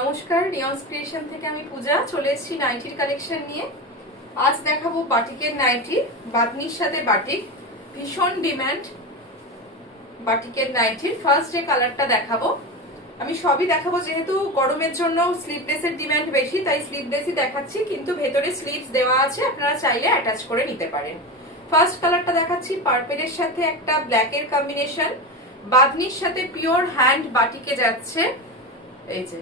নমস্কার, রিয়ন্স ক্রিয়েশন থেকে আমি পূজা চলে এসেছি নাইটির কালেকশন নিয়ে। আজ দেখাবো বাটিকের নাইটি, বাতনির সাথে বাটিক, ভীষণ ডিমান্ড বাটিকের নাইটির। ফার্স্ট যে কালারটা দেখাবো, আমি সবই দেখাবো যেহেতু গরমের জন্য স্লিভলেসের ডিমান্ড বেশি, তাই স্লিভলেসই দেখাচ্ছি, কিন্তু ভেতরে স্লিভস দেওয়া আছে, আপনারা চাইলে অ্যাটাচ করে নিতে পারেন। ফার্স্ট কালারটা দেখাচ্ছি পার্পেলের সাথে একটা ব্ল্যাকের কম্বিনেশন, বাতনির সাথে পিওর হ্যান্ড বাটিকে যাচ্ছে, এই যে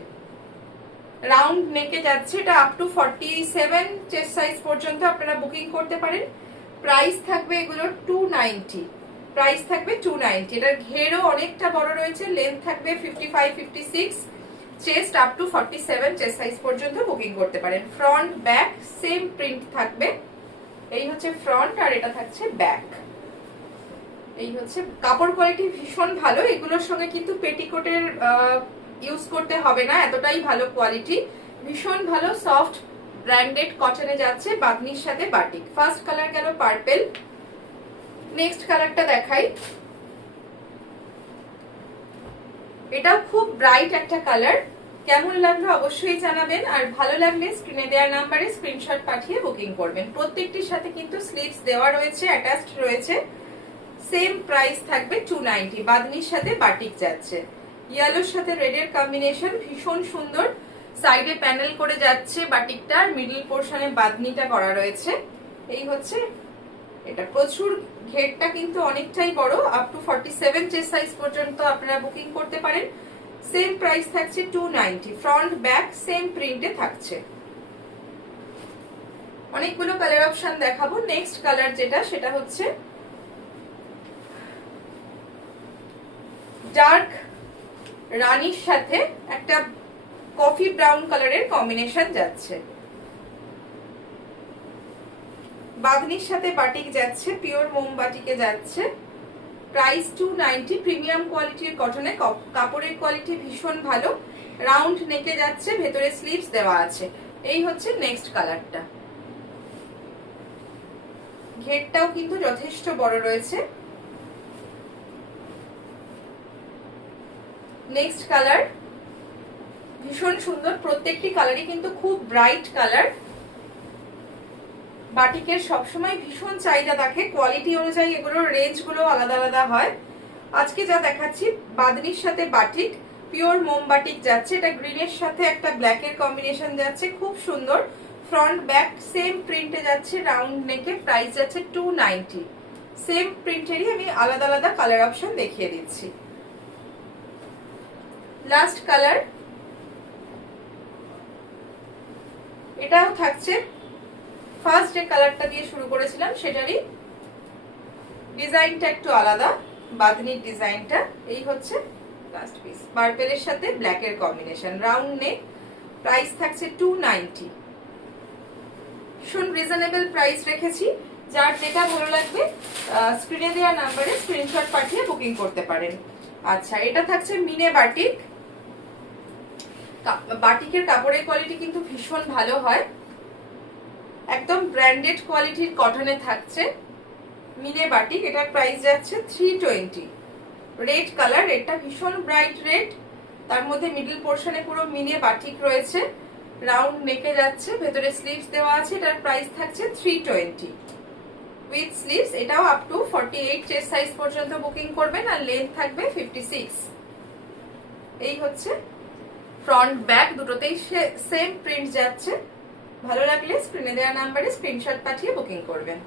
রাউন্ড নেকে যাচ্ছে। এটা আপ টু 47 চেস্ট সাইজ পর্যন্ত আপনারা বুকিং করতে পারেন। প্রাইস থাকবে এগুলোর 290, প্রাইস থাকবে 290। এটার ঘেরও অনেকটা বড় রয়েছে, লেন্থ থাকবে 55-56, chest up to 47 chest size পর্যন্ত বুকিং করতে পারেন। ফ্রন্ট ব্যাক সেম প্রিন্ট থাকবে, এই হচ্ছে ফ্রন্ট আর এটা থাকছে ব্যাক। এই হচ্ছে কাপড় কোয়ালিটি ভীষণ ভালো, এগুলোর সঙ্গে কিন্তু পেটিকোটের ইউজ করতে হবে না, এতটাই ভালো কোয়ালিটি, ভীষণ ভালো সফট ব্র্যান্ডেড কটনে যাচ্ছে বাতনির সাথে বাটিক। ফার্স্ট কালার গেল পার্পল, নেক্সট কালারটা দেখাই। এটাও খুব ব্রাইট একটা কালার, কেমন লাগলো অবশ্যই জানাবেন, আর ভালো লাগলে স্ক্রিনে দেওয়া নাম্বারে স্ক্রিনশট পাঠিয়ে বুকিং করবেন। প্রত্যেকটির সাথে কিন্তু স্লিভস দেওয়া রয়েছে, অ্যাটাচড রয়েছে। সেম প্রাইস থাকবে 290, বাতনির সাথে বাটিক যাচ্ছে। ইয়েলোর সাথে রেডের কম্বিনেশন ভীষণ সুন্দর, সাইডে প্যানেল করে যাচ্ছে বাটিকটা, মিডল পোর্শনে বাদনিটা করা রয়েছে। এই হচ্ছে এটা, প্রচুর ঘেরটা কিন্তু অনেকটাই বড়, আপ টু 47 চেস্ট সাইজ পর্যন্ত আপনারা বুকিং করতে পারেন। সেম প্রাইস থাকছে 290, ফ্রন্ট ব্যাক সেম প্রিন্টে থাকছে। অনেকগুলো কালার অপশন দেখাবো। নেক্সট কালার যেটা, সেটা হচ্ছে ডার্ক রানীর সাথে একটা কফি ব্রাউন কালারের কম্বিনেশন যাচ্ছে, বাঁধনির সাথে বাটিক যাচ্ছে, পিওর মোমবাটিকে যাচ্ছে। প্রাইস 290, প্রিমিয়াম কোয়ালিটির কটনে, কাপড়ের কোয়ালিটি ভীষণ ভালো, রাউন্ড নেকে যাচ্ছে, ভেতরে স্লিভস দেওয়া আছে। এই হচ্ছে নেক্সট কালারটা, ঘেরটাও কিন্তু যথেষ্ট বড় রয়েছে। নেক্সট কালার ভীষণ সুন্দর, প্রত্যেকটি কালারই কিন্তু খুব ব্রাইট কালার। বাটিকের সবসময় ভীষণ চাহিদা থাকে, কোয়ালিটি অনুযায়ী এগুলোর রেঞ্জ গুলো আলাদা আলাদা হয়। আজকে যা দেখাচ্ছি বাঁধনির সাথে বাটিক, পিওর মোমবাটিক যাচ্ছে, এটা গ্রিনের সাথে একটা ব্ল্যাকের কম্বিনেশন যাচ্ছে, খুব সুন্দর। ফ্রন্ট ব্যাক সেম প্রিন্টে যাচ্ছে, রাউন্ড নেকে, প্রাইস যাচ্ছে 290। সেম প্রিন্টেরই আমি আলাদা আলাদা কালার অপশন দেখিয়ে দিচ্ছি। লাস্ট কালার, এটাও থাকছে ফার্স্ট যে কালারটা দিয়ে শুরু করেছিলাম সেটারই ডিজাইনটা একটু আলাদা, বাঁধনির ডিজাইনটা। এই হচ্ছে লাস্ট পিস, পার্পেলের সাথে ব্ল্যাকের কম্বিনেশন, রাউন্ড নেক, প্রাইস থাকছে 290। ভীষণ রিজনেবল প্রাইস রেখেছি, যার যেটা ভালো লাগবে স্ক্রিনে দেওয়া নাম্বারে স্ক্রিনশট পাঠিয়ে বুকিং করতে পারেন। আচ্ছা, এটা থাকছে মিনে বাটিক। বাটিকের কাপড়ের কোয়ালিটি কিন্তু ভীষণ ভালো হয়, একদম ব্র্যান্ডেড কোয়ালিটির কটনে থাকছে মিনে বাটিক। এটার প্রাইস যাচ্ছে 320। রেড কালার, রেডটা ভীষণ ব্রাইট রেড, তার মধ্যে মিডল পোর্শনে পুরো মিনে বাটিক রয়েছে, রাউন্ড নেকে যাচ্ছে, ভেতরে স্লিভস দেওয়া আছে। এটার প্রাইস থাকছে 320 উইথ স্লিভস। এটাও আপ টু 48 চেস্ট সাইজ পর্যন্ত বুকিং করবেন, আর লেন্থ থাকবে 56। এই হচ্ছে ফ্রন্ট ব্যাক, দুটোতেই সেম প্রিন্ট যাচ্ছে। ভালো লাগলে স্ক্রিনে দেওয়া নাম্বারে স্ক্রিনশট পাঠিয়ে বুকিং করবেন।